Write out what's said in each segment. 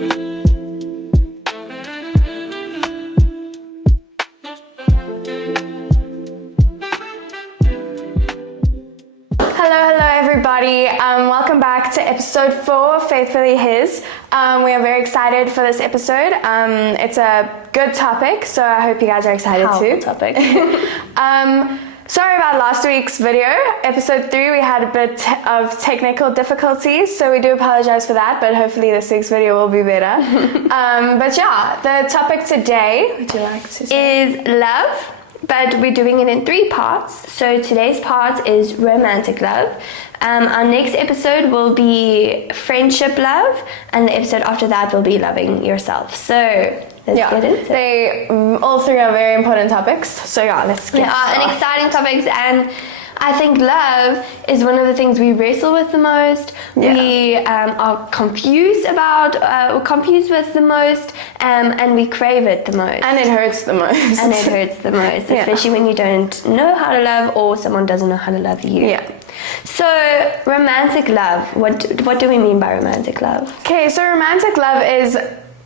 Hello everybody. Welcome back to episode 4, Faithfully His. We are very excited for this episode. It's a good topic, so I hope you guys are excited too. Topic. Sorry about last week's video. Episode 3, we had a bit of technical difficulties, so we do apologize for that, but hopefully this week's video will be better. But yeah, the topic today, would you like to say? Is love, but we're doing it in 3 parts. So today's part is romantic love. Our next episode will be friendship love, and the episode after that will be loving yourself. So let's get into it. All 3 are very important topics, so yeah, let's get started. And exciting topics, and I think love is one of the things we wrestle with the most. We are confused with the most, and we crave it the most. And it hurts the most. Especially when you don't know how to love, or someone doesn't know how to love you. Yeah. So, romantic love. What do we mean by romantic love? Okay, so romantic love is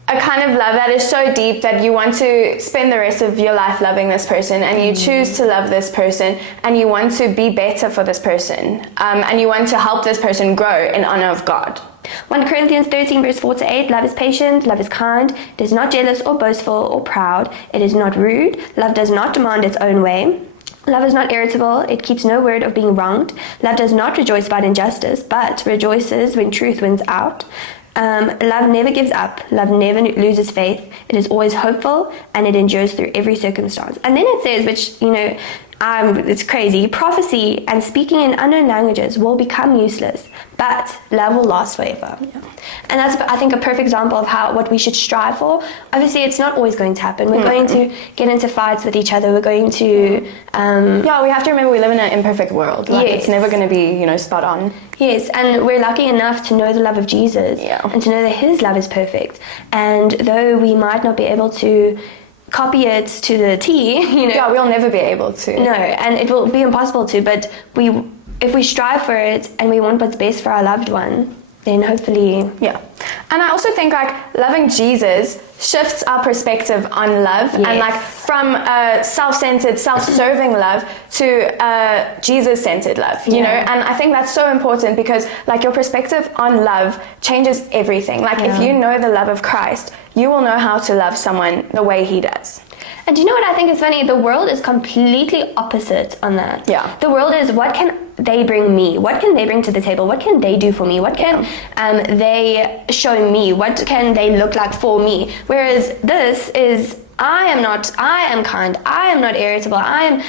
a kind of love that is so deep that you want to spend the rest of your life loving this person, and you choose to love this person, and you want to be better for this person, and you want to help this person grow in honor of God. 1 Corinthians 13 verse 4-8, love is patient, love is kind, it is not jealous or boastful or proud, it is not rude, love does not demand its own way. Love is not irritable, it keeps no word of being wronged. Love does not rejoice about injustice, but rejoices when truth wins out. Love never gives up, love never loses faith, it is always hopeful, and it endures through every circumstance. And then it says, which, it's crazy, prophecy and speaking in unknown languages will become useless, but love will last forever. Yeah. And that's, I think, a perfect example of what we should strive for. Obviously, it's not always going to happen. We're going to get into fights with each other. We're going to... we have to remember we live in an imperfect world. It's never going to be, spot on. Yes, and we're lucky enough to know the love of Jesus and to know that his love is perfect. And though we might not be able to copy it to the T, Yeah, we'll never be able to. No, and it will be impossible to, but if we strive for it and we want what's best for our loved one, then hopefully... Yeah. And I also think loving Jesus shifts our perspective on love, and from self-centered, self-serving love to Jesus-centered love, you know. And I think that's so important because your perspective on love changes everything. If you know the love of Christ, you will know how to love someone the way he does. And do you know what I think is funny? The world is completely opposite on that. Yeah. The world is, what can they bring me? What can they bring to the table? What can they do for me? What can they show me? What can they look like for me? Whereas this is, I am kind, I am not irritable, I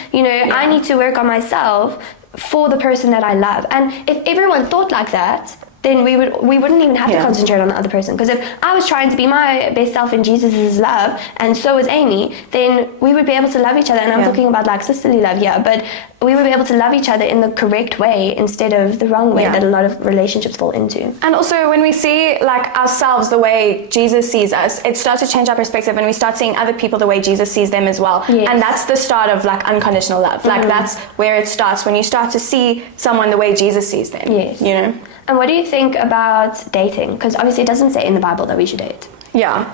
need to work on myself for the person that I love. And if everyone thought like that, then we wouldn't even have to concentrate on the other person. Because if I was trying to be my best self in Jesus' love, and so was Amy, then we would be able to love each other. And I'm talking about sisterly love here, but we would be able to love each other in the correct way instead of the wrong way that a lot of relationships fall into. And also when we see ourselves the way Jesus sees us, it starts to change our perspective, and we start seeing other people the way Jesus sees them as well. Yes. And that's the start of unconditional love. That's where it starts, when you start to see someone the way Jesus sees them. Yes. And what do you think about dating? Because obviously it doesn't say in the Bible that we should date. Yeah.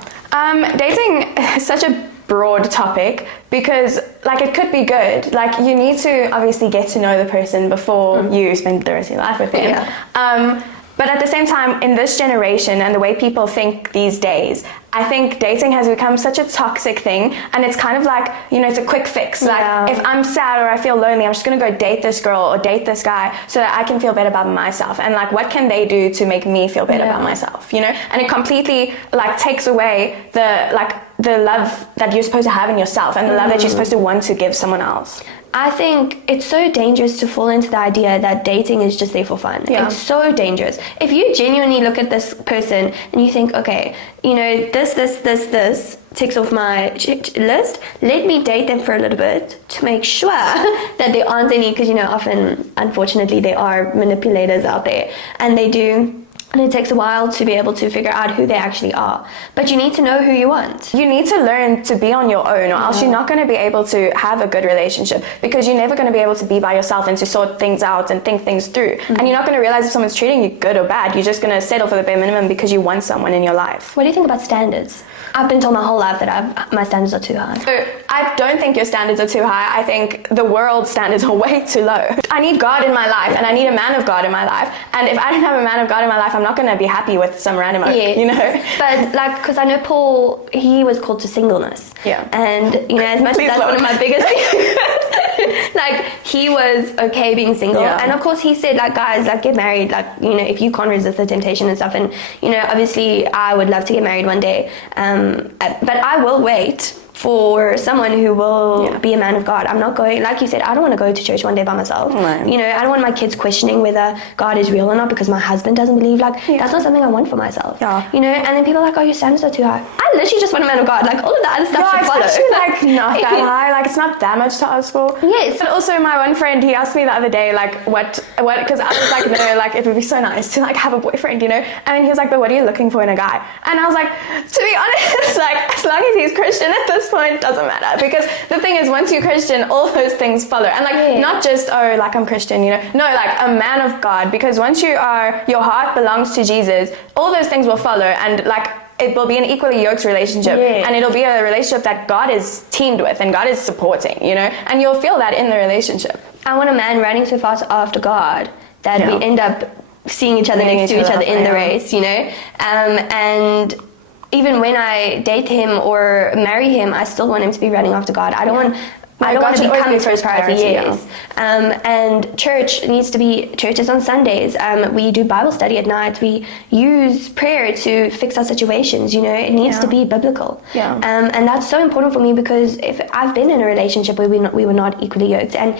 Dating is such a broad topic because it could be good. You need to obviously get to know the person before you spend the rest of your life with them. Yeah. But at the same time, in this generation and the way people think these days, I think dating has become such a toxic thing, and it's kind of it's a quick fix. If I'm sad or I feel lonely, I'm just going to go date this girl or date this guy so that I can feel better about myself. And what can they do to make me feel better about myself, And it completely takes away the love that you're supposed to have in yourself and the love that you're supposed to want to give someone else. I think it's so dangerous to fall into the idea that dating is just there for fun. Yeah. It's so dangerous. If you genuinely look at this person and you think, okay, this ticks off my list, let me date them for a little bit to make sure that there aren't any, because often, unfortunately, there are manipulators out there, and they do And it takes a while to be able to figure out who they actually are. But you need to know who you want. You need to learn to be on your own, or else you're not going to be able to have a good relationship, because you're never going to be able to be by yourself and to sort things out and think things through. And you're not going to realize if someone's treating you good or bad. You're just going to settle for the bare minimum because you want someone in your life. What do you think about standards? I've been told my whole life that my standards are too high. So I don't think your standards are too high. I think the world's standards are way too low. I need God in my life, and I need a man of God in my life. And if I don't have a man of God in my life, I'm not going to be happy with some random oak, you know? But like, because I know Paul, he was called to singleness. Yeah. And, you know, as much as that's one of my biggest like, he was okay being single. Yeah. And of course he said, like, guys, like, get married, like, you know, if you can't resist the temptation and stuff. And, you know, obviously I would love to get married one day. But I will wait for someone who will be a man of God. I'm not going, like you said, I don't want to go to church one day by myself. Right. You know, I don't want my kids questioning whether God is real or not because my husband doesn't believe. Like, that's not something I want for myself. Yeah. You know, and then people are like, oh, your standards are too high. I literally just want a man of God. Like, all of the other stuff should follow. Actually, like, not that high. Like, it's not that much to ask for. Yes. But also, my one friend, he asked me the other day, like, what, because I was like, no, like, it would be so nice to, like, have a boyfriend, you know? And then he was like, but what are you looking for in a guy? And I was like, to be honest, like, as long as he's Christian at this point, doesn't matter. Because the thing is, once you're Christian, all those things follow. And, like, not just, oh, like, I'm Christian, you know? No, like, a man of God. Because once you are, your heart belongs to Jesus, all those things will follow. And, like, it will be an equally yoked relationship, and it'll be a relationship that God is teamed with and God is supporting, you know, and you'll feel that in the relationship. I want a man running so fast after God that we end up seeing each other next to each other in the race, you know, and even when I date him or marry him, I still want him to be running after God. I don't want to become his first priority. Yes. And church needs to be, churches on Sundays. We do Bible study at night. We use prayer to fix our situations. You know, it needs to be biblical. Yeah. And that's so important for me because if I've been in a relationship where we were not equally yoked, and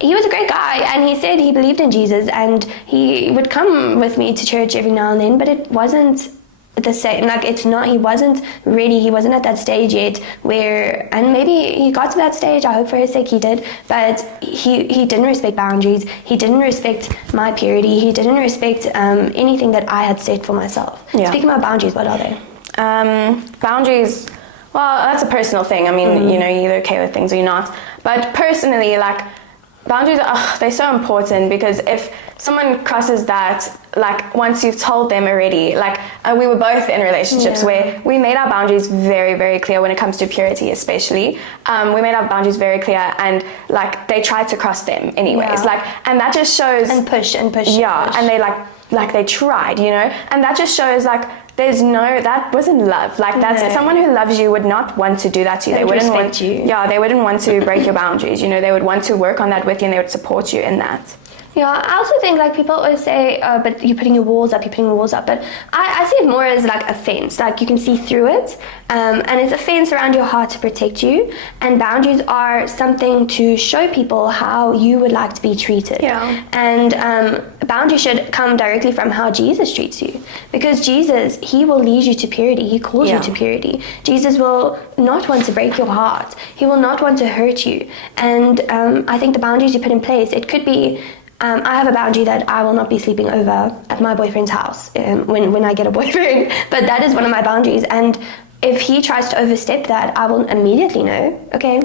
he was a great guy, and he said he believed in Jesus, and he would come with me to church every now and then, but it wasn't the same. Like, it's not, he wasn't ready, he wasn't at that stage yet where, and maybe he got to that stage, I hope for his sake he did, but he didn't respect boundaries, he didn't respect my purity, he didn't respect anything that I had set for myself. Speaking about boundaries, what are they? Boundaries, well, that's a personal thing. I mean, you know, you're either okay with things or you're not, but personally, like, boundaries are, they're so important, because if someone crosses that, like, once you've told them already, like, we were both in relationships where we made our boundaries very, very clear when it comes to purity, especially. We made our boundaries very clear, and, like, they tried to cross them anyways. Like, and that just shows, and push. And they like they tried, you know, and that just shows, like, there's no, that wasn't love. Like, that's someone who loves you would not want to do that to you. They wouldn't want you. Yeah, they wouldn't want to break your boundaries. You know, they would want to work on that with you, and they would support you in that. Yeah, I also think, like, people always say, but you're putting your walls up, but I see it more as, like, a fence. Like, you can see through it, and it's a fence around your heart to protect you, and boundaries are something to show people how you would like to be treated. Yeah. And boundaries should come directly from how Jesus treats you, because Jesus, he will lead you to purity. He calls you to purity. Jesus will not want to break your heart. He will not want to hurt you. And I think the boundaries you put in place, it could be, I have a boundary that I will not be sleeping over at my boyfriend's house when I get a boyfriend, but that is one of my boundaries. And if he tries to overstep that, I will immediately know, okay,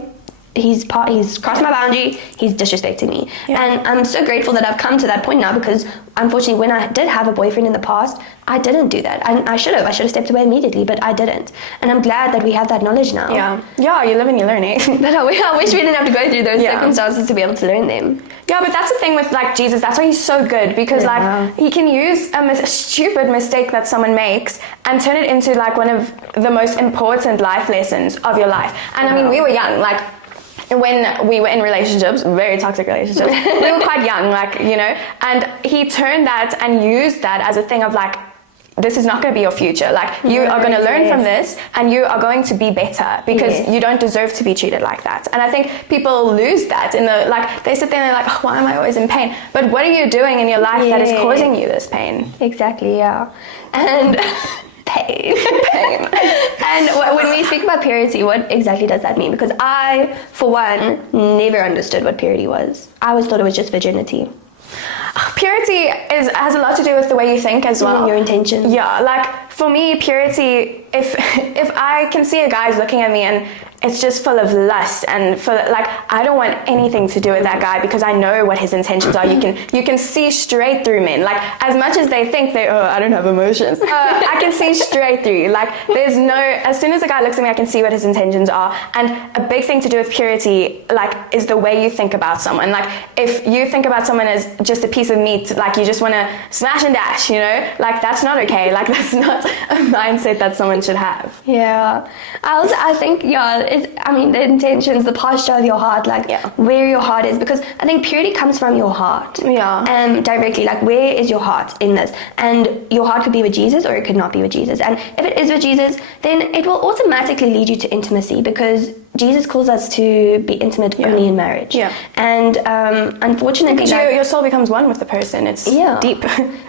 he's crossed my boundary, he's disrespecting me. And I'm so grateful that I've come to that point now, because unfortunately when I did have a boyfriend in the past, I didn't do that. I should have stepped away immediately, but I didn't. And I'm glad that we have that knowledge now. Yeah, you live and you learn it. But I wish we didn't have to go through those circumstances to be able to learn them. Yeah, but that's the thing with, like, Jesus. That's why he's so good, because like, he can use a stupid mistake that someone makes and turn it into, like, one of the most important life lessons of your life. And I mean, we were young, like, when we were in relationships, very toxic relationships, we were quite young, like, you know, and he turned that and used that as a thing of, like, this is not going to be your future. Like, you are going to learn from this, and you are going to be better, because you don't deserve to be treated like that. And I think people lose that in the, like, they sit there and they're like, oh, why am I always in pain? But what are you doing in your life that is causing you this pain? Exactly, yeah. And pain. And when we speak about purity, what exactly does that mean? Because I, for one, never understood what purity was. I always thought it was just virginity. purity has a lot to do with the way you think as well. Your intention. Yeah, like for me, purity, if I can see a guy's looking at me and it's just full of lust and like I don't want anything to do with that guy because I know what his intentions are. You can see straight through men. Like as much as they think I don't have emotions, I can see straight through. Like there's no, as soon as a guy looks at me, I can see what his intentions are. And a big thing to do with purity, like, is the way you think about someone. Like if you think about someone as just a piece of meat, like you just want to smash and dash, you know, like that's not okay. Like that's not a mindset that someone should have. Yeah, I think the intentions, the posture of your heart, like where your heart is, because I think purity comes from your heart. Yeah. Directly, like where is your heart in this? And your heart could be with Jesus or it could not be with Jesus. And if it is with Jesus, then it will automatically lead you to intimacy, because Jesus calls us to be intimate only in marriage. Yeah. And unfortunately, because your soul becomes one with the person. It's deep.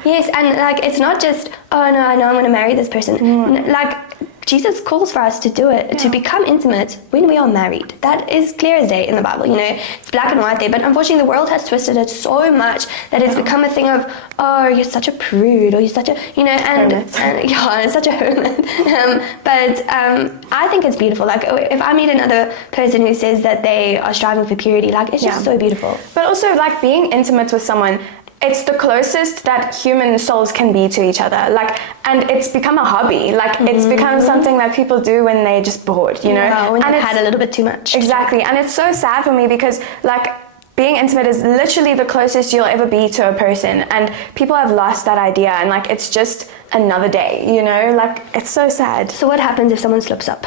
Yes, and like it's not just, oh no, I know I'm going to marry this person. Like Jesus calls for us to do it, to become intimate when we are married. That is clear as day in the Bible, you know, it's black and white there. But unfortunately, the world has twisted it so much that it's become a thing of, oh, you're such a prude, or you're such a, you know, and it's such a hermit. But I think it's beautiful. Like if I meet another person who says that they are striving for purity, like it's just so beautiful. But also, like being intimate with someone, it's the closest that human souls can be to each other. Like, and it's become a hobby. Like, it's become something that people do when they're just bored, you know? Yeah, when and they've had a little bit too much. Exactly. And it's so sad for me because, like, being intimate is literally the closest you'll ever be to a person. And people have lost that idea. And, like, it's just another day, you know? Like, it's so sad. So what happens if someone slips up?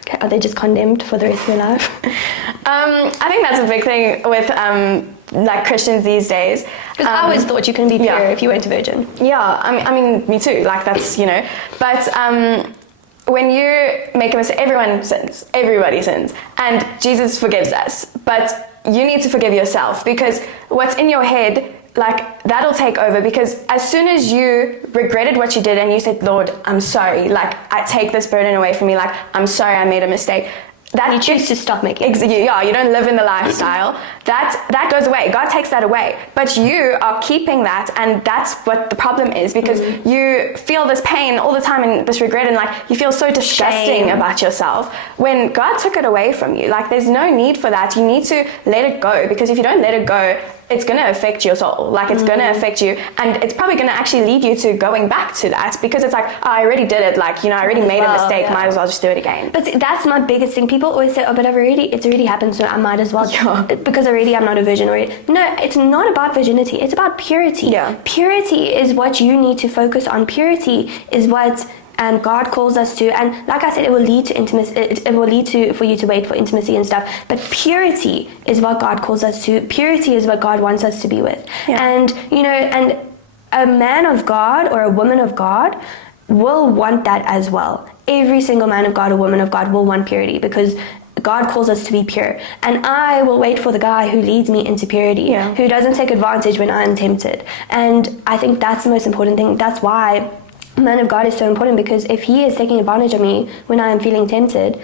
Okay, are they just condemned for the rest of their life? I think that's a big thing with like Christians these days. Because I always thought you couldn't be pure if you weren't a virgin. Yeah, I mean, me too. Like that's, you know. But when you make a mistake, everyone sins. Everybody sins, and Jesus forgives us. But you need to forgive yourself, because what's in your head, like, that'll take over. Because as soon as you regretted what you did and you said, Lord, I'm sorry, like, I take this burden away from me, like, I'm sorry I made a mistake, that you choose to stop making it. Yeah, you don't live in the lifestyle. That goes away. God takes that away. But you are keeping that, and that's what the problem is, because you feel this pain all the time and this regret, and like you feel so disgusting about yourself when God took it away from you. Like there's no need for that. You need to let it go, because if you don't let it go, it's going to affect your soul. Like it's going to affect you, and it's probably going to actually lead you to going back to that, because it's like, oh, I already did it. Like, you know, I already made a mistake. Might as well just do it again. But that's my biggest thing. People always say, oh, but it's already happened, so I might as well. Because already I'm not a virgin already. No, it's not about virginity. It's about purity. Yeah. Purity is what you need to focus on. Purity is what God calls us to, and like I said, it will lead to intimacy. It will lead to for you to wait for intimacy and stuff. But purity is what God calls us to. Purity is what God wants us to be with. Yeah. And you know, and a man of God or a woman of God will want that as well. Every single man of God or woman of God will want purity, because God calls us to be pure. And I will wait for the guy who leads me into purity, who doesn't take advantage when I'm tempted. And I think that's the most important thing. That's why man of God is so important, because if he is taking advantage of me when I am feeling tempted,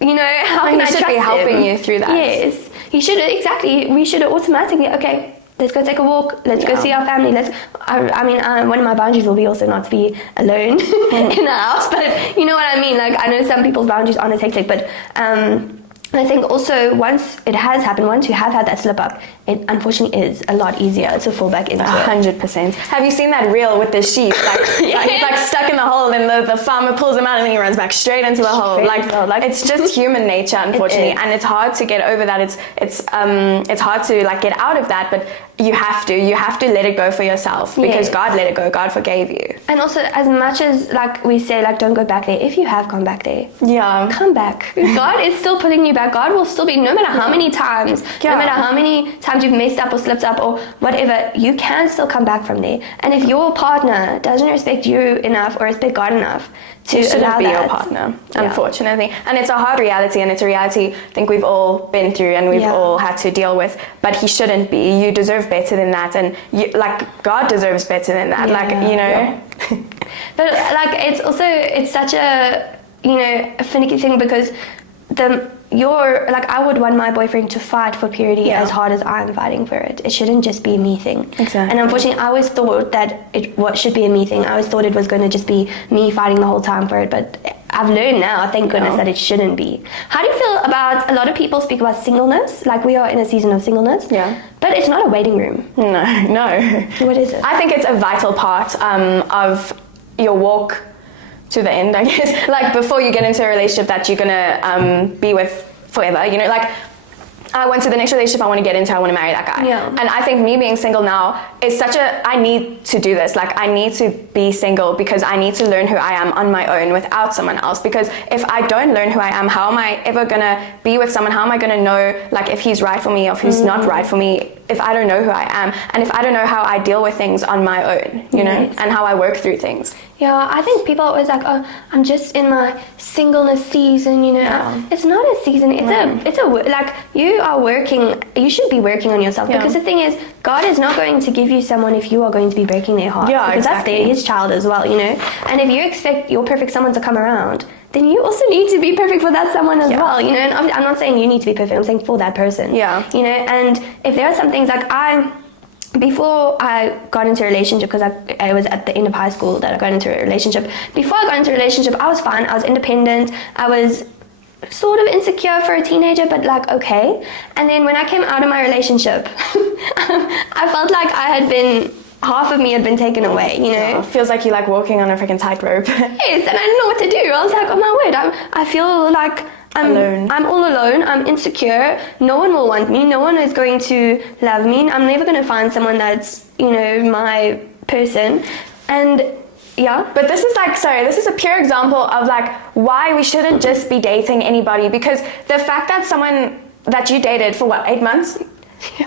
you know, how can I trust him? He should be helping you through that. Yes, he should. Exactly. We should automatically, okay, let's go take a walk. Let's go see our family. I mean, one of my boundaries will be also not to be alone in the house. But you know what I mean? Like, I know some people's boundaries aren't as hectic, but I think also once it has happened, once you have had that slip up, it unfortunately is a lot easier to fall back into 100%. Have you seen that reel with the sheep, like stuck in the hole, and the farmer pulls him out and then he runs back straight into the hole? Like it's just human nature, unfortunately, and it's hard to get over that. It's hard to like get out of that, but you have to let it go for yourself, because God let it go. God forgave you. And also, as much as like we say, like, don't go back there, if you have gone back there, come back. God is still pulling you back. God will still be, no matter how many times, no matter how many times you've messed up or slipped up or whatever, you can still come back from there. And if your partner doesn't respect you enough or respect God enough to shouldn't be your partner, unfortunately. And it's a hard reality, and it's a reality I think we've all been through and we've all had to deal with. But he shouldn't be. You deserve better than that, and God deserves better than that. You know. But like, it's such a, you know, a finicky thing, because I would want my boyfriend to fight for purity as hard as I'm fighting for it. It shouldn't just be a me thing. Exactly. And unfortunately, I always thought that it should be a me thing. I always thought it was going to just be me fighting the whole time for it, but I've learned now, thank goodness, that it shouldn't be. How do you feel about, a lot of people speak about singleness, like we are in a season of singleness, but it's not a waiting room. No. What is it? I think it's a vital part of your walk to the end, I guess. Like, before you get into a relationship that you're gonna be with forever, you know, like, I want to the next relationship I want to get into, I want to marry that guy. Yeah. And I think me being single now is I need to do this. Like, I need to be single because I need to learn who I am on my own without someone else. Because if I don't learn who I am, how am I ever going to be with someone? How am I going to know, like, if he's right for me or if he's not right for me, if I don't know who I am? And if I don't know how I deal with things on my own, you know, and how I work through things. Yeah, I think people are always like, oh, I'm just in my singleness season, you know. Yeah. It's not a season, it's a like, you should be working on yourself, because the thing is, God is not going to give you someone if you are going to be breaking their heart. Yeah, because exactly. that's his child as well, you know. And if you expect your perfect someone to come around, then you also need to be perfect for that someone as well, you know. And I'm not saying you need to be perfect, I'm saying for that person. Yeah. You know, and if there are some things like before I got into a relationship, because I was at the end of high school that I got into a relationship. Before I got into a relationship, I was fine. I was independent. I was sort of insecure for a teenager, but like, okay. And then when I came out of my relationship, I felt like half of me had been taken away, you know. It feels like you're like walking on a freaking tightrope. Yes, and I didn't know what to do. I was like, oh my word, I feel like I'm all alone, I'm insecure, no one will want me, no one is going to love me, I'm never going to find someone that's, you know, my person. And yeah. But this is a pure example of like why we shouldn't just be dating anybody, because the fact that someone that you dated for 8 months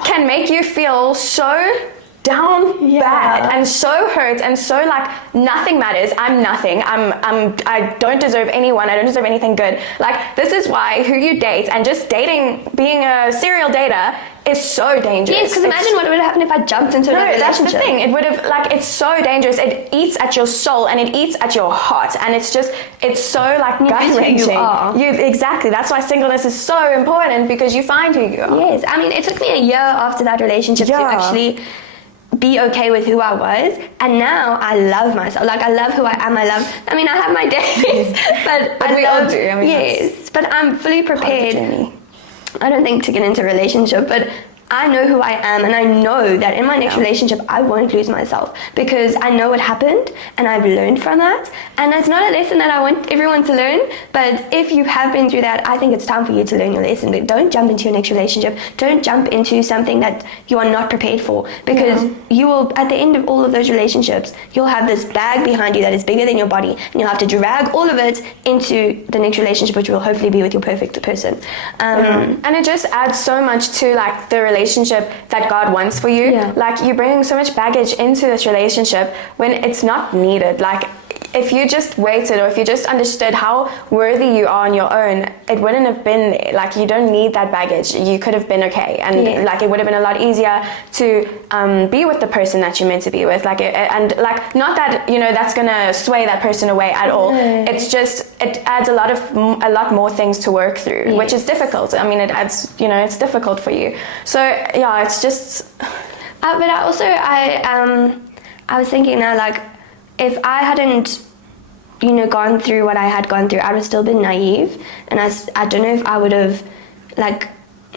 can make you feel so down bad and so hurt and so like nothing matters. I'm nothing. I don't deserve anyone. I don't deserve anything good. Like, this is why who you date and just dating, being a serial dater, is so dangerous. Yes, because imagine what would have happened if I jumped into another relationship. That's the thing. It would have, like, it's so dangerous. It eats at your soul and it eats at your heart, and it's so like gut-wrenching. Exactly. That's why singleness is so important, because you find who you are. Yes, I mean, it took me a year after that relationship to actually be okay with who I was, and now I love myself. Like, I love who I am. I mean, I have my days, but we all do. I mean, yes, but I'm fully prepared. I don't think to get into a relationship, but I know who I am, and I know that in my next relationship I won't lose myself, because I know what happened and I've learned from that. And it's not a lesson that I want everyone to learn, but if you have been through that, I think it's time for you to learn your lesson. But don't jump into your next relationship. Don't jump into something that you are not prepared for, because you will, at the end of all of those relationships, you'll have this bag behind you that is bigger than your body, and you'll have to drag all of it into the next relationship, which will hopefully be with your perfect person. And it just adds so much to like the relationship that God wants for you. Like, you're bringing so much baggage into this relationship when it's not needed. Like, if you just waited, or if you just understood how worthy you are on your own, it wouldn't have been there. Like, you don't need that baggage. You could have been okay, and like, it would have been a lot easier to be with the person that you're meant to be with. Like, and like, not that, you know, that's gonna sway that person away at all. It's just, it adds a lot more things to work through, which is difficult. I mean, it adds, you know, it's difficult for you. So yeah, it's just. But I was thinking now, like, if I hadn't, you know, gone through what I had gone through, I would have still been naive, and I don't know if I would have, like,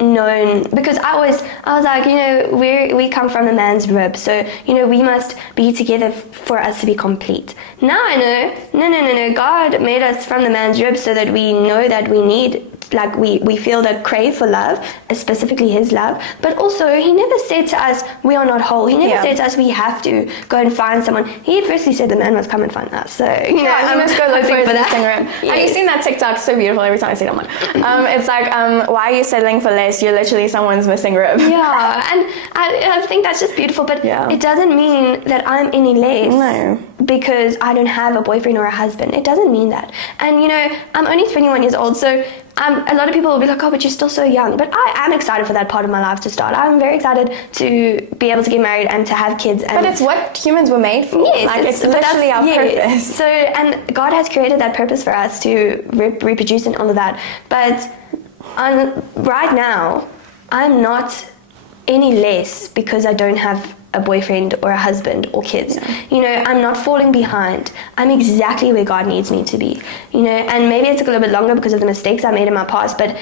known, because I was like, you know, we come from a man's rib, so, you know, we must be together for us to be complete. Now I know, no, God made us from the man's rib so that we know that we need, like, we feel that crave for love, specifically his love, but also he never said to us we are not whole. He never said to us we have to go and find someone. He firstly said the man must come and find us. So, you know, we must go look for that. Have you seen that TikTok? So beautiful every time I see someone. It's like, why are you settling for less? You're literally someone's missing rib. Yeah, and I think that's just beautiful, but it doesn't mean that I'm any less because I don't have a boyfriend or a husband. It doesn't mean that. And, you know, I'm only 21 years old, so a lot of people will be like, oh, but you're still so young. But I am excited for that part of my life to start. I'm very excited to be able to get married and to have kids. And but it's what humans were made for. Yes, like, it's literally our purpose. So, and God has created that purpose for us to reproduce and all of that. But right now, I'm not any less because I don't have a boyfriend or a husband or kids. You know, I'm not falling behind. I'm exactly where God needs me to be. You know, and maybe it took a little bit longer because of the mistakes I made in my past, but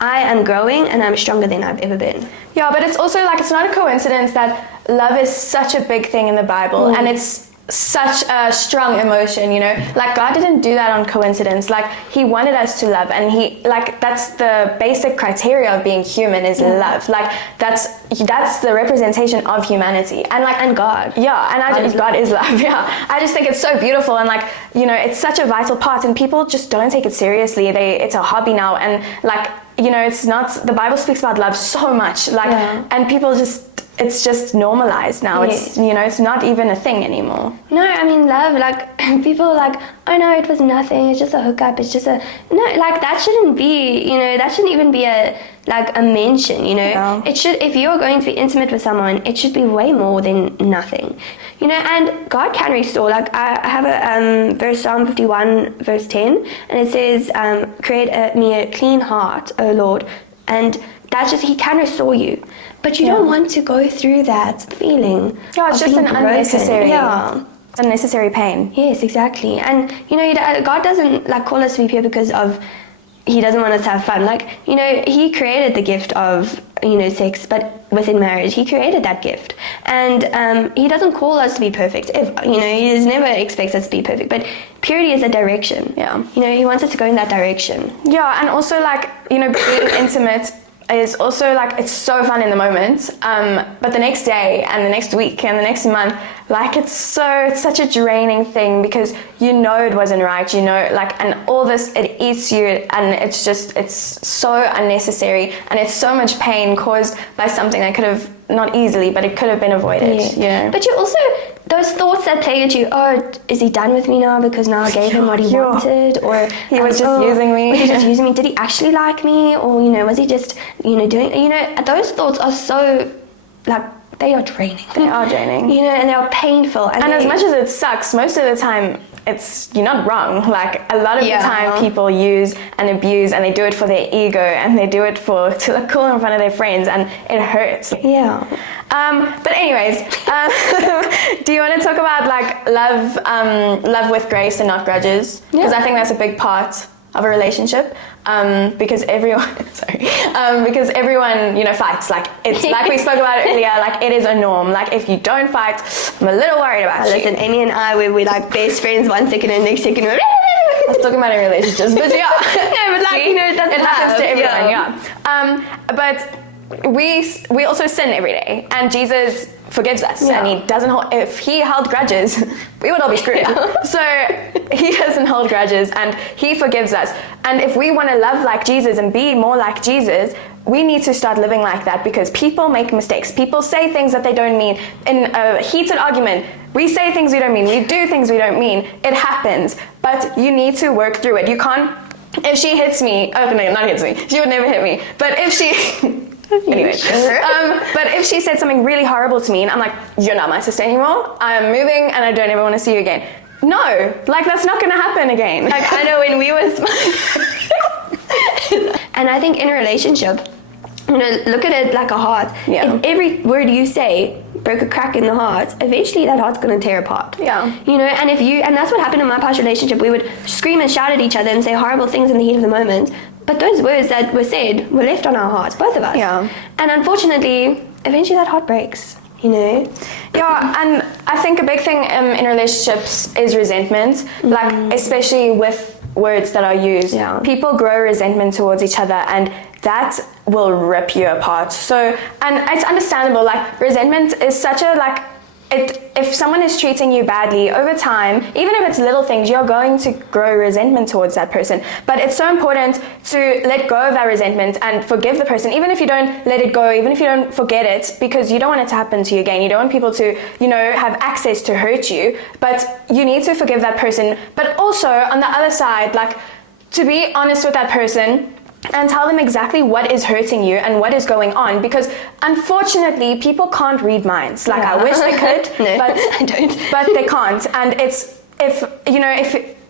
I am growing and I'm stronger than I've ever been. Yeah, but it's also like, it's not a coincidence that love is such a big thing in the Bible, and it's such a strong emotion, you know, like God didn't do that on coincidence. Like he wanted us to love, and he, like, that's the basic criteria of being human is love. Like that's the representation of humanity, and God. Yeah, and God is love. Yeah, I just think it's so beautiful, and like, you know, it's such a vital part, and people just don't take it seriously. It's a hobby now, and like, you know, it's not, the Bible speaks about love so much, like, and people just, it's just normalized now. It's, you know, it's not even a thing anymore. No, I mean, love, like, people are like, oh no, it was nothing, it's just a hookup, it's just a, no, like, that shouldn't be, you know, that shouldn't even be a mention, you know. It should, if you're going to be intimate with someone, it should be way more than nothing, you know. And God can restore. Like, I have a verse, Psalm 51 verse 10, and it says, create me a clean heart, O Lord, and that's just, he can restore you, but you don't want to go through that feeling. Yeah, it's just an unnecessary, unnecessary pain. Yes, exactly. And you know, God doesn't like call us to be pure because of he doesn't want us to have fun. Like, you know, he created the gift of, you know, sex, but within marriage, he created that gift. And he doesn't call us to be perfect. If, you know, he never expects us to be perfect, but purity is a direction. Yeah. You know, he wants us to go in that direction. Yeah, and also, like, you know, being intimate is also, like, it's so fun in the moment, but the next day and the next week and the next month, like, it's such a draining thing, because you know it wasn't right, you know, like, and all this, it eats you, and it's so unnecessary, and it's so much pain caused by something that could have, not easily, but it could have been avoided. You know? But you also, those thoughts that plague at you, oh, is he done with me now because now I gave him what he wanted, or he was just using me. Was he just using me? Did he actually like me, or, you know, was he just, you know, doing, you know, those thoughts are so, like, they are draining. They are draining. You know, and they are painful. And as much as it sucks, most of the time, you're not wrong. Like, a lot of the time people use and abuse, and they do it for their ego, and they do it to look cool in front of their friends, and it hurts. Yeah. But anyways, do you want to talk about, like, love with grace and not grudges? Because I think that's a big part of a relationship, because everyone you know, fights. Like, it's like we spoke about earlier, like, it is a norm. Like, if you don't fight, I'm a little worried about you. Listen, Amy and I, we're like best friends 1 second, and next second we're I was talking about in relationships, but yeah. No, but like, you know, it happens to everyone, But we also sin every day, and Jesus forgives us, and he doesn't hold, if he held grudges, we would all be screwed. So he doesn't hold grudges, and he forgives us. And if we want to love like Jesus and be more like Jesus, we need to start living like that, because people make mistakes. People say things that they don't mean. In a heated argument, we say things we don't mean. We do things we don't mean. It happens, but you need to work through it. You can't, if she hits me, oh no, not hits me, she would never hit me, but if she, anyway, but if she said something really horrible to me, and I'm like, you're not my sister anymore, I'm moving and I don't ever want to see you again. No, like, that's not going to happen again. Like, I know when we were and I think in a relationship, you know, look at it like a heart. Yeah. If every word you say broke a crack in the heart, eventually that heart's going to tear apart. Yeah. You know, and that's what happened in my past relationship. We would scream and shout at each other and say horrible things in the heat of the moment, but those words that were said were left on our hearts, both of us. Yeah. And unfortunately, eventually that heart breaks, you know? Yeah, and I think a big thing in relationships is resentment, like, especially with words that are used. Yeah. People grow resentment towards each other, and that will rip you apart. So, and it's understandable, like, resentment is such a, like, if someone is treating you badly over time, even if it's little things, you're going to grow resentment towards that person. But it's so important to let go of that resentment and forgive the person, even if you don't let it go, even if you don't forget it, because you don't want it to happen to you again. You don't want people to, you know, have access to hurt you, but you need to forgive that person. But also, on the other side, like, to be honest with that person and tell them exactly what is hurting you and what is going on, because unfortunately people can't read minds. Like, I wish they could, No, but I don't. But they can't. And it's, if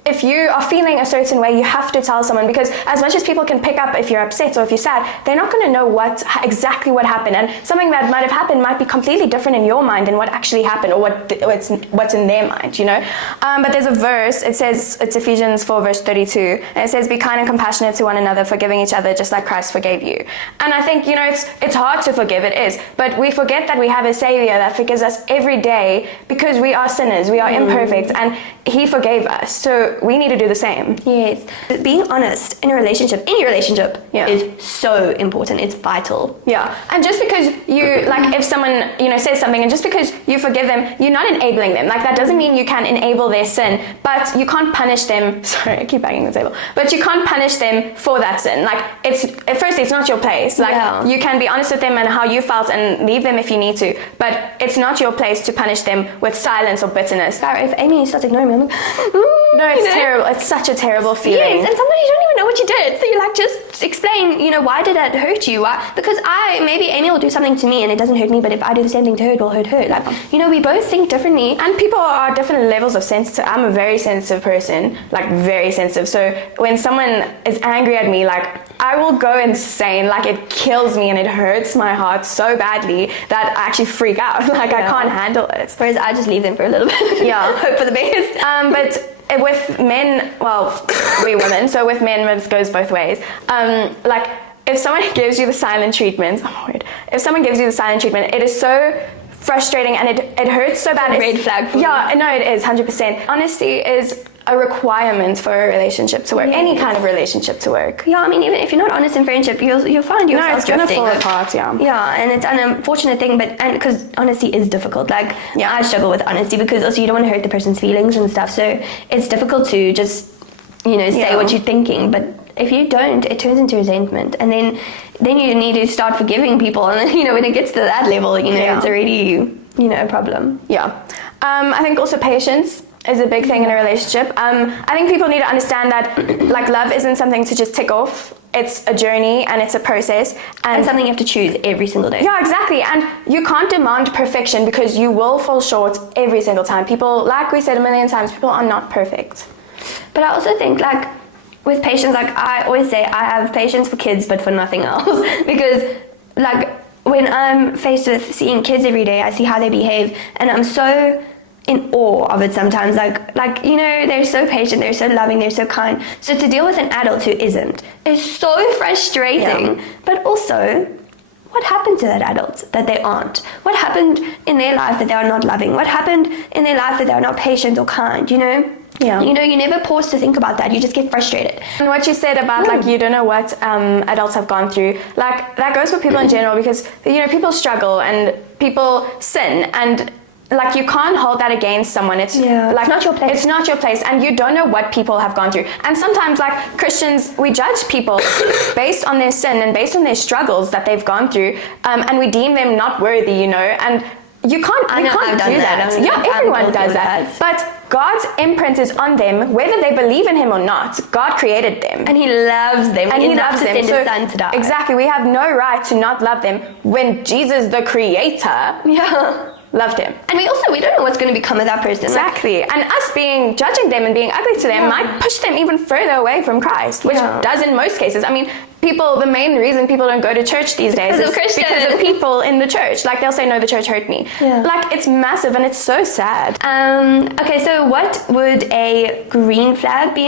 if you are feeling a certain way, you have to tell someone, because as much as people can pick up if you're upset or if you're sad, they're not going to know exactly what happened, and something that might have happened might be completely different in your mind than what actually happened, or what's in their mind, you know. But there's a verse, it says, it's Ephesians 4 verse 32, and it says, be kind and compassionate to one another, forgiving each other just like Christ forgave you. And I think, you know, it's hard to forgive, it is, but we forget that we have a Savior that forgives us every day, because we are sinners, we are imperfect, and he forgave us, so we need to do the same. Yes. Being honest in a relationship, any relationship, is so important. It's vital. Yeah. And just because you, like, if someone, you know, says something, and just because you forgive them, you're not enabling them. Like, that doesn't mean you can enable their sin, but you can't punish them. Sorry, I keep banging the table. But you can't punish them for that sin. Like, firstly, it's not your place. Like, you can be honest with them and how you felt and leave them if you need to, but it's not your place to punish them with silence or bitterness. If Amy starts ignoring me, I'm like, no, it's terrible. It's such a terrible feeling. Yes, and sometimes you don't even know what you did. So you're like, just explain, you know, why did that hurt you? Why? Because maybe Amy will do something to me and it doesn't hurt me, but if I do the same thing to her, it will hurt her. Like, you know, we both think differently. And people are different levels of sensitive. I'm a very sensitive person, like very sensitive. So when someone is angry at me, like, I will go insane. Like, it kills me and it hurts my heart so badly that I actually freak out. Like, I can't handle it. Whereas I just leave them for a little bit. Yeah. Hope for the best. But with men, well, we women, so with men it goes both ways. Like, if someone gives you the silent treatment, if someone gives you the silent treatment, it is so frustrating and it hurts so bad. Red flag for me. Yeah, no, it is 100%. Honesty is a requirement for a relationship to work, any kind of relationship to work. Yeah, I mean, even if you're not honest in friendship, you'll find yourself No, it's gonna drifting. fall apart, yeah. Yeah, and it's an unfortunate thing, and because honesty is difficult. Like, I struggle with honesty because also you don't want to hurt the person's feelings and stuff, so it's difficult to just, you know, say what you're thinking, but if you don't, it turns into resentment, and then you need to start forgiving people, and then, you know, when it gets to that level, you know, it's already, you know, a problem. Yeah. I think also patience is a big thing in a relationship. I think people need to understand that, like, love isn't something to just tick off. It's a journey and it's a process. And something you have to choose every single day. Yeah, exactly. And you can't demand perfection because you will fall short every single time. People, like we said a million times, people are not perfect. But I also think, like, with patience, like, I always say I have patience for kids but for nothing else. Because, like, when I'm faced with seeing kids every day, I see how they behave, and I'm so in awe of it sometimes. Like, you know, they're so patient, they're so loving, they're so kind. So to deal with an adult who isn't is so frustrating. But also, what happened to that adult that they aren't? What happened in their life that they are not loving? What happened in their life that they are not patient or kind, you know? Yeah. You know, you never pause to think about that. You just get frustrated. And what you said about, like, you don't know what adults have gone through, like, that goes for people in general, because, you know, people struggle and people sin, and, like, you can't hold that against someone. It's like, it's not your place. It's not your place, and you don't know what people have gone through. And sometimes, like, Christians, we judge people based on their sin and based on their struggles that they've gone through, and we deem them not worthy, you know, and you can't do that. Yeah, everyone does that. But God's imprint is on them, whether they believe in him or not. God created them. And he loves them. And he loves them. Send his son to die. Exactly. We have no right to not love them when Jesus, the creator, loved him. And we don't know what's going to become of that person. Exactly. And us judging them and being ugly to them might push them even further away from Christ, which does in most cases. I mean, the main reason people don't go to church these days is because of people in the church. Like, they'll say, no, the church hurt me. Like, it's massive and it's so sad. Okay, so what would a green flag be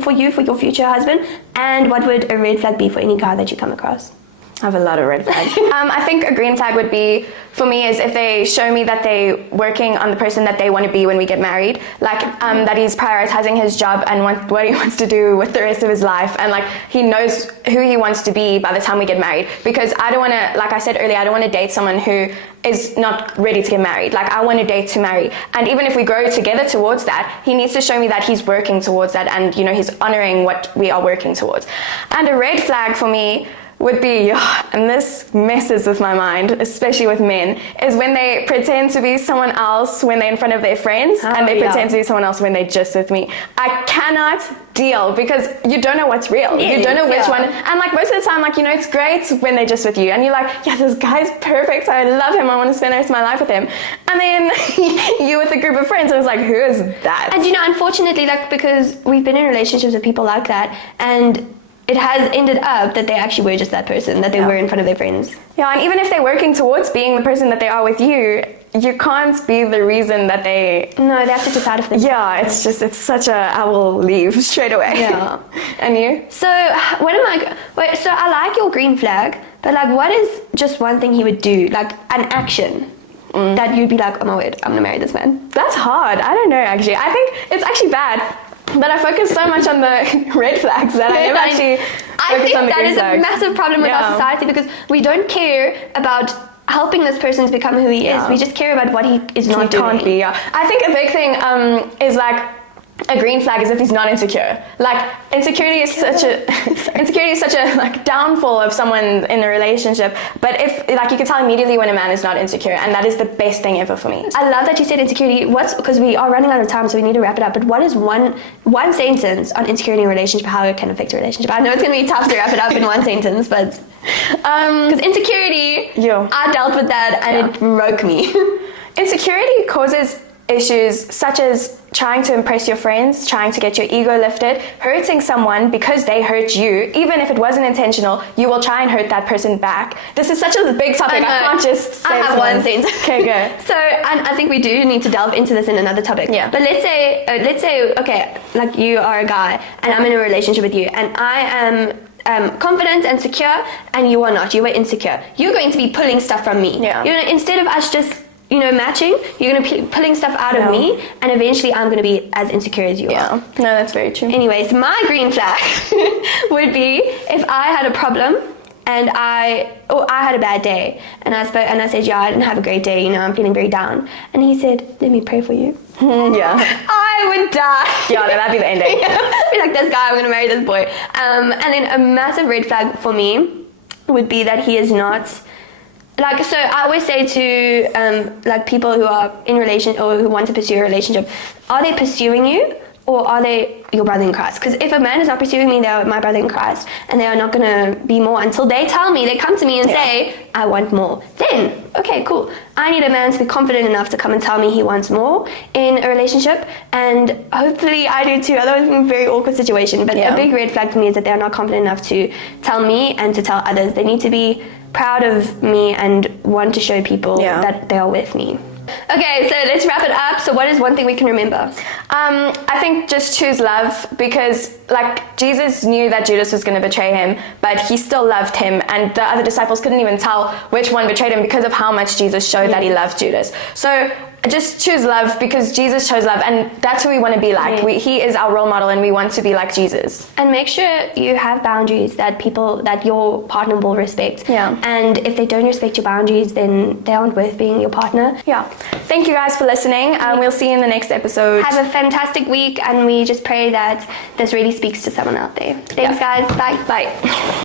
for your future husband? And what would a red flag be for any guy that you come across? I have a lot of red flags. I think a green flag would be, for me, is if they show me that they're working on the person that they want to be when we get married, like, that he's prioritizing his job and what he wants to do with the rest of his life, and, like, he knows who he wants to be by the time we get married. Because I don't want to, like I said earlier, I don't want to date someone who is not ready to get married. Like, I want to date to marry. And even if we grow together towards that, he needs to show me that he's working towards that, and, you know, he's honoring what we are working towards. And a red flag for me would be, and this messes with my mind, especially with men, is when they pretend to be someone else when they're in front of their friends, and they pretend to be someone else when they're just with me. I cannot deal, because you don't know what's real. Yes, you don't know which one. And like most of the time, like, you know, it's great when they're just with you, and you're like, yeah, this guy's perfect. I love him. I want to spend the rest of my life with him. And then you with a group of friends, and it's like, who is that? And you know, unfortunately, like, because we've been in relationships with people like that, and it has ended up that they actually were just that person that they were in front of their friends. Yeah, and even if they're working towards being the person that they are with you, you can't be the reason that they... No, they have to decide if they... Yeah, it's such a, I will leave straight away. Yeah. And you? So, what am I... Wait, so I like your green flag, but like, what is just one thing he would do, like an action that you'd be like, oh my word, I'm gonna marry this man? That's hard. I don't know, actually. I think it's actually bad that I focus so much on the red flags that I never actually focus on the green flags. That is a massive problem with our society, because we don't care about helping this person to become who he is. We just care about what he is not doing. Can't be, yeah. I think a big thing is like, a green flag is if he's not insecure. Like, insecurity is such a like downfall of someone in a relationship. But if, like, you can tell immediately when a man is not insecure, and that is the best thing ever for me. I love that you said insecurity. Because we are running out of time, so we need to wrap it up. But what is one sentence on insecurity in a relationship, how it can affect a relationship? I know it's going to be tough to wrap it up in one sentence, but because insecurity, I dealt with that and it broke me. Insecurity causes issues such as trying to impress your friends, trying to get your ego lifted, hurting someone because they hurt you. Even if it wasn't intentional, you will try and hurt that person back. This is such a big topic. I can't just say I have one sentence. Okay, go. So, and I think we do need to delve into this in another topic. Yeah. But let's say, okay, like you are a guy and I'm in a relationship with you, and I am confident and secure, and you are not. You are insecure. You're going to be pulling stuff from me. Yeah. You know, instead of us just, you know, matching, you're going to be pulling stuff out of me, and eventually I'm going to be as insecure as you are. Yeah, no, that's very true. Anyways, my green flag would be if I had a problem and I had a bad day, and I said, yeah, I didn't have a great day, you know, I'm feeling very down. And he said, let me pray for you. Yeah. I would die. Yeah, no, that'd be the ending. Be like, this guy, I'm going to marry this boy. And then a massive red flag for me would be that he is not... Like, so I always say to like people who are in relation or who want to pursue a relationship, are they pursuing you or are they your brother in Christ? Because if a man is not pursuing me, they're my brother in Christ, and they are not going to be more until they tell me, they come to me and say, I want more. Then, okay, cool. I need a man to be confident enough to come and tell me he wants more in a relationship, and hopefully I do too. Otherwise, it's a very awkward situation. But a big red flag for me is that they're not confident enough to tell me and to tell others. They need to be proud of me and want to show people that they are with me. Okay, so let's wrap it up. So what is one thing we can remember? I think just choose love, because like Jesus knew that Judas was going to betray him, but he still loved him, and the other disciples couldn't even tell which one betrayed him because of how much Jesus showed that he loved Judas. So just choose love, because Jesus chose love, and that's who we want to be like. He is our role model, and we want to be like Jesus. And make sure you have boundaries that your partner will respect. Yeah. And if they don't respect your boundaries, then they aren't worth being your partner. Yeah. Thank you guys for listening. We'll see you in the next episode. Have a fantastic week, and we just pray that this really speaks to someone out there. Thanks, guys. Bye. Bye.